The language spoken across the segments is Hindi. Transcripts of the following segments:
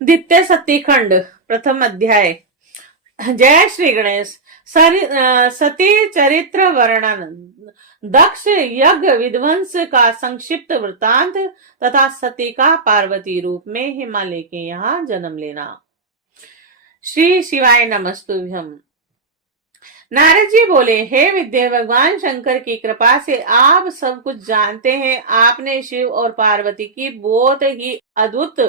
द्वितीय सतीखंड प्रथम अध्याय। जय श्री गणेश। सती चरित्र वर्णन। दक्ष यज्ञ विध्वंस का संक्षिप्त वृतांत तथा सती का पार्वती रूप में हिमालय के यहाँ जन्म लेना। श्री शिवाय नमस्तुभ्यम। नारद जी बोले, हे विद्या, भगवान शंकर की कृपा से आप सब कुछ जानते हैं। आपने शिव और पार्वती की बहुत ही अद्भुत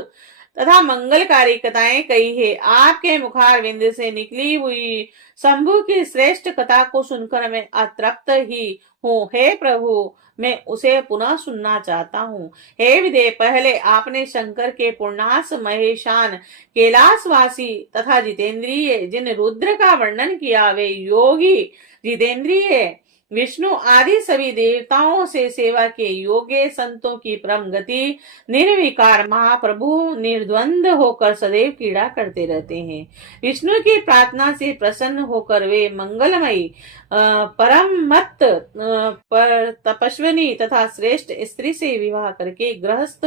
तथा मंगलकारी कथाएं कही है। आपके मुखारविंद से निकली हुई शंभु की श्रेष्ठ कथा को सुनकर मैं अतृप्त ही हूँ। हे प्रभु, मैं उसे पुनः सुनना चाहता हूँ। हे विदे, पहले आपने शंकर के पूर्णास महेशान कैलाशवासी तथा जितेंद्रिय जिन रुद्र का वर्णन किया, वे योगी जितेंद्रिय विष्णु आदि सभी देवताओं से सेवा के योग्य संतों की परम गति निर्विकार महाप्रभु निर्द्वंद होकर सदैव क्रीड़ा करते रहते हैं। विष्णु की प्रार्थना से प्रसन्न होकर वे मंगलमयी परम मत पर तपस्विनी तथा श्रेष्ठ स्त्री से विवाह करके गृहस्थ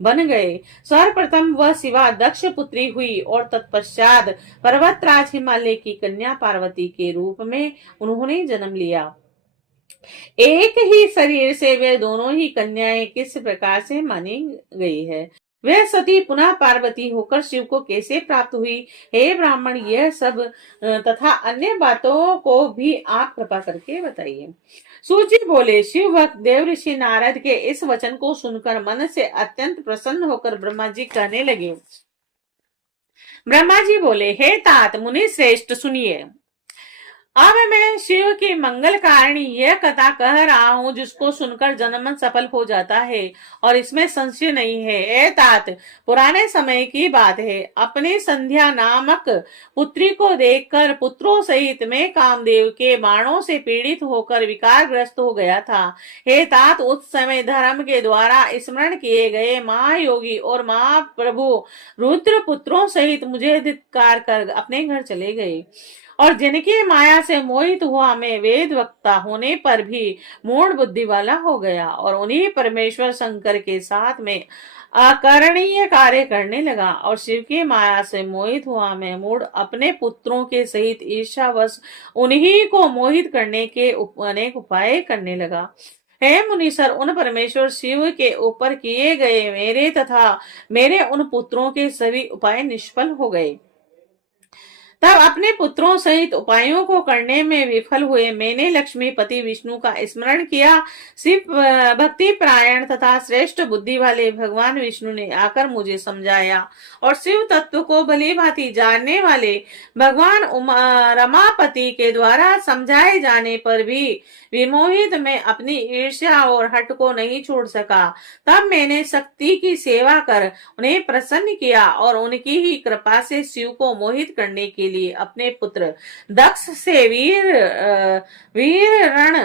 बन गए। सर्वप्रथम वह शिवा दक्ष पुत्री हुई और तत्पश्चात पर्वतराज हिमालय की कन्या पार्वती के रूप में उन्होंने जन्म लिया। एक ही शरीर से वे दोनों ही कन्याएं किस प्रकार से मानी गई है, वह सती पुनः पार्वती होकर शिव को कैसे प्राप्त हुई? हे ब्राह्मण, यह सब तथा अन्य बातों को भी आप कृपा करके बताइए। सूची बोले, शिव भक्त देव ऋषि नारद के इस वचन को सुनकर मन से अत्यंत प्रसन्न होकर ब्रह्मा जी कहने लगे। ब्रह्मा जी बोले, हे तात मुनि श्रेष्ठ, सुनिए। अब मैं शिव की मंगल कारिणी यह कथा कह रहा हूँ, जिसको सुनकर जनमन सफल हो जाता है और इसमें संशय नहीं है। ए तात, पुराने समय की बात है। अपनी संध्या नामक पुत्री को देखकर पुत्रों सहित मैं कामदेव के बाणों से पीड़ित होकर विकारग्रस्त हो गया था। हे तात, उस समय धर्म के द्वारा स्मरण किए गए महायोगी और महाप्रभु रुद्र पुत्रों सहित मुझे धिक्कार कर अपने घर चले गए और जिनकी माया से मोहित हुआ मैं वेद वक्ता होने पर भी मूढ़ बुद्धि वाला हो गया और उन्हीं परमेश्वर शंकर के साथ में अकरणीय कार्य करने लगा और शिव की माया से मोहित हुआ मैं मूढ़ अपने पुत्रों के सहित ईर्ष्यावश उन्हीं को मोहित करने के अनेक उपाय करने लगा। हे मुनीसर, उन परमेश्वर शिव के ऊपर किए गए मेरे तथा मेरे उन पुत्रों के सभी उपाय निष्फल हो गए। तब अपने पुत्रों सहित उपायों को करने में विफल हुए मैंने लक्ष्मीपति विष्णु का स्मरण किया। शिव भक्ति प्रायण तथा श्रेष्ठ बुद्धि वाले भगवान विष्णु ने आकर मुझे समझाया और शिव तत्व को भली भांति जानने वाले भगवान रमापति के द्वारा समझाए जाने पर भी विमोहित मैं अपनी ईर्ष्या और हट को नहीं छोड़ सका। तब मैंने शक्ति की सेवा कर उन्हें प्रसन्न किया और उनकी ही कृपा से शिव को मोहित करने के लिए अपने पुत्र दक्ष से वीर रण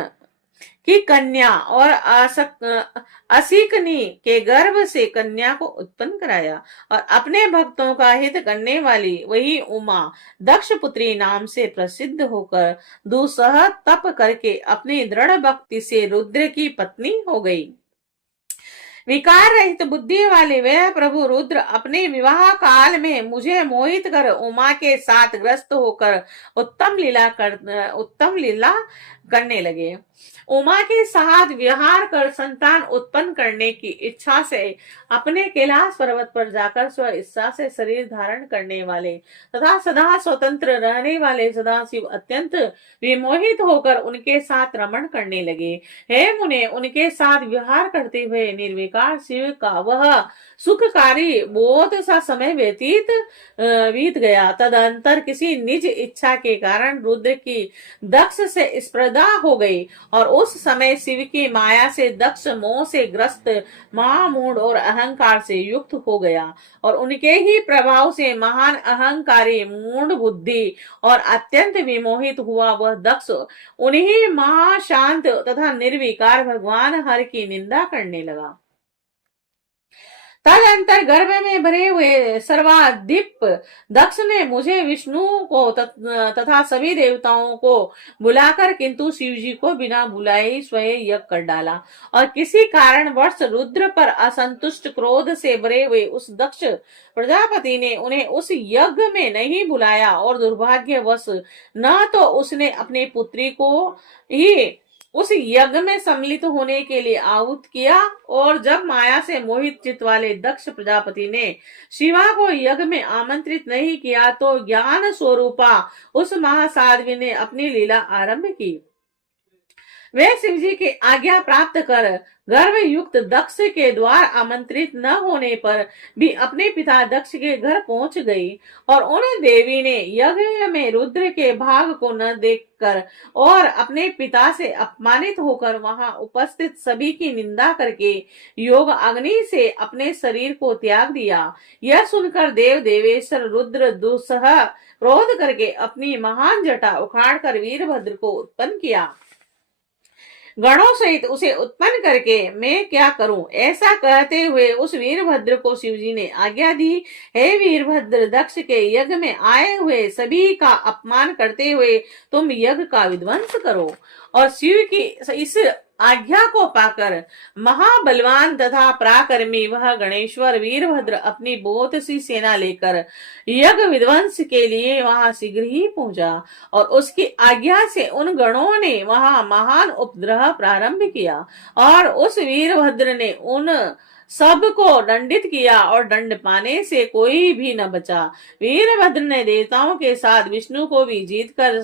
की कन्या और असिकनी के गर्भ से कन्या को उत्पन्न कराया और अपने भक्तों का हित करने वाली वही उमा दक्ष पुत्री नाम से प्रसिद्ध होकर दुसह तप करके अपनी दृढ़ भक्ति से रुद्र की पत्नी हो गई। विकार रहित बुद्धि वाले वह प्रभु रुद्र अपने विवाह काल में मुझे मोहित कर उमा के साथ ग्रस्त होकर उत्तम लीला करने लगे। उमा के साथ विहार कर संतान उत्पन्न करने की इच्छा से अपने कैलाश पर्वत पर जाकर स्व इच्छा से शरीर धारण करने वाले तथा सदा स्वतंत्र रहने वाले सदाशिव अत्यंत विमोहित होकर उनके साथ रमण करने लगे। हे मुने, उनके साथ विहार करते हुए निर्विकार शिव का वह सुखकारी बहुत सा समय बीत गया। तदंतर किसी निज इच्छा के कारण रुद्र की दक्ष से स्पर्धा हो गई और उस समय शिव की माया से दक्ष मोह से ग्रस्त महामूढ़ और अहंकार से युक्त हो गया और उनके ही प्रभाव से महान अहंकारी मूढ़ बुद्धि और अत्यंत विमोहित हुआ वह दक्ष उन्हीं महाशांत तथा निर्विकार भगवान हर की निंदा करने लगा। तदंतर गर्भ में भरे हुए सर्वाधिप दक्ष ने मुझे, विष्णु को तथा सभी देवताओं को बुलाकर किंतु शिव जी को बिना बुलाए स्वयं यज्ञ कर डाला। और किसी कारणवश रुद्र पर असंतुष्ट क्रोध से भरे हुए उस दक्ष प्रजापति ने उन्हें उस यज्ञ में नहीं बुलाया और दुर्भाग्यवश न तो उसने अपनी पुत्री को ही उस यज्ञ में सम्मिलित होने के लिए आहुत किया, और जब माया से मोहित चित्त वाले दक्ष प्रजापति ने शिवा को यज्ञ में आमंत्रित नहीं किया तो ज्ञान स्वरूपा उस महासाध्वी ने अपनी लीला आरंभ की। वे शिव जी की आज्ञा प्राप्त कर गर्भ युक्त दक्ष के द्वार आमंत्रित न होने पर भी अपने पिता दक्ष के घर पहुंच गई, और उन देवी ने यज्ञ में रुद्र के भाग को न देखकर और अपने पिता से अपमानित होकर वहां उपस्थित सभी की निंदा करके योग अग्नि से अपने शरीर को त्याग दिया। यह सुनकर देव देवेश्वर रुद्र दुस्सह क्रोध करके अपनी महान जटा उखाड़कर वीरभद्र को उत्पन्न किया। गणों सहित उसे उत्पन्न करके मैं क्या करूं, ऐसा कहते हुए उस वीरभद्र को शिवजी ने आज्ञा दी, हे वीरभद्र, दक्ष के यज्ञ में आए हुए सभी का अपमान करते हुए तुम यज्ञ का विध्वंस करो। और शिव की इस आज्ञा को पाकर महाबलवान तथा पराक्रमी वह गणेश्वर वीरभद्र अपनी बहुत सी सेना लेकर यज्ञ विध्वंस के लिए वहां शीघ्र ही पहुंचा, और उसकी आज्ञा से उन गणों ने वहां महान उपद्रव प्रारंभ किया, और उस वीरभद्र ने उन सबको दंडित किया और दंड पाने से कोई भी न बचा। वीरभद्र ने देवताओं के साथ विष्णु को भी जीतकर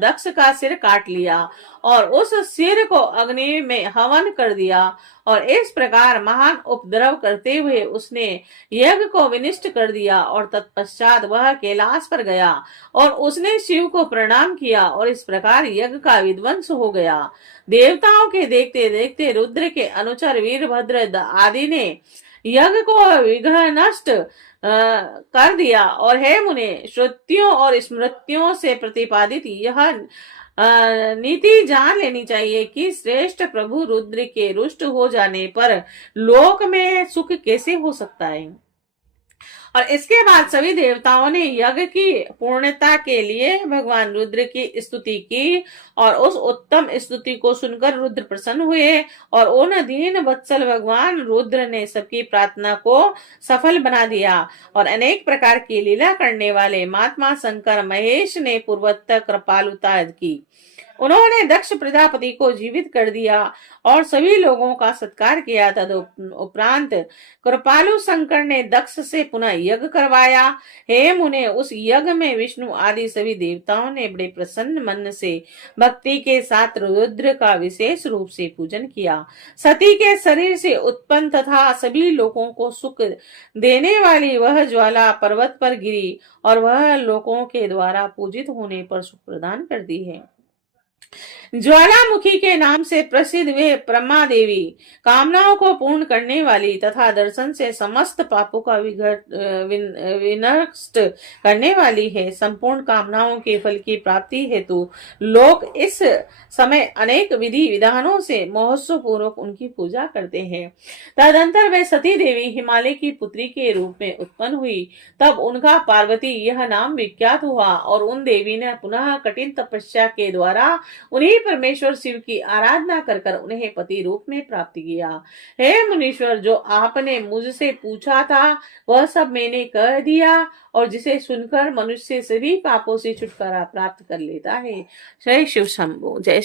दक्ष का सिर काट लिया और उस सिर को अग्नि में हवन कर दिया, और इस प्रकार महान उपद्रव करते हुए उसने यज्ञ को विनिष्ट कर दिया। और तत्पश्चात वह कैलाश पर गया और उसने शिव को प्रणाम किया, और इस प्रकार यज्ञ का विध्वंस हो गया। देवताओं के देखते देखते रुद्र के अनुचर वीरभद्र आदि ने यज्ञ को विघ्न नष्ट कर दिया। और हे मुने, श्रुतियों और स्मृतियों से प्रतिपादित यह नीति जान लेनी चाहिए कि श्रेष्ठ प्रभु रुद्र के रुष्ट हो जाने पर लोक में सुख कैसे हो सकता है। और इसके बाद सभी देवताओं ने यज्ञ की पूर्णता के लिए भगवान रुद्र की स्तुति की, और उस उत्तम स्तुति को सुनकर रुद्र प्रसन्न हुए, और उन दीन वत्सल भगवान रुद्र ने सबकी प्रार्थना को सफल बना दिया। और अनेक प्रकार की लीला करने वाले महात्मा शंकर महेश ने पूर्वोत्तर कृपालुता की। उन्होंने दक्ष प्रजापति को जीवित कर दिया और सभी लोगों का सत्कार किया। तद उपरांत कृपालु शंकर ने दक्ष से पुनः यज्ञ करवाया। हे मुने, उस यज्ञ में विष्णु आदि सभी देवताओं ने बड़े प्रसन्न मन से भक्ति के साथ रुद्र का विशेष रूप से पूजन किया। सती के शरीर से उत्पन्न तथा सभी लोगों को सुख देने वाली वह ज्वाला पर्वत पर गिरी, और वह लोगों के द्वारा पूजित होने पर सुख प्रदान करती है। ज्वालामुखी के नाम से प्रसिद्ध वे ब्रह्मा देवी, कामनाओं को पूर्ण करने वाली तथा दर्शन से समस्त पापों का विनष्ट करने वाली है। संपूर्ण कामनाओं के फल की प्राप्ति हेतु लोग इस समय अनेक विधि विधानों से महोत्सव पूर्वक उनकी पूजा करते हैं। तदंतर वे सती देवी हिमालय की पुत्री के रूप में उत्पन्न हुई। तब उनका पार्वती यह नाम विख्यात हुआ, और उन देवी ने पुनः कठिन तपस्या के द्वारा उन्हीं परमेश्वर शिव की आराधना कर कर उन्हें पति रूप में प्राप्त किया। हे मुनीश्वर, जो आपने मुझसे पूछा था वह सब मैंने कह दिया, और जिसे सुनकर मनुष्य सभी पापों से छुटकारा प्राप्त कर लेता है। जय शिव शंभो। जय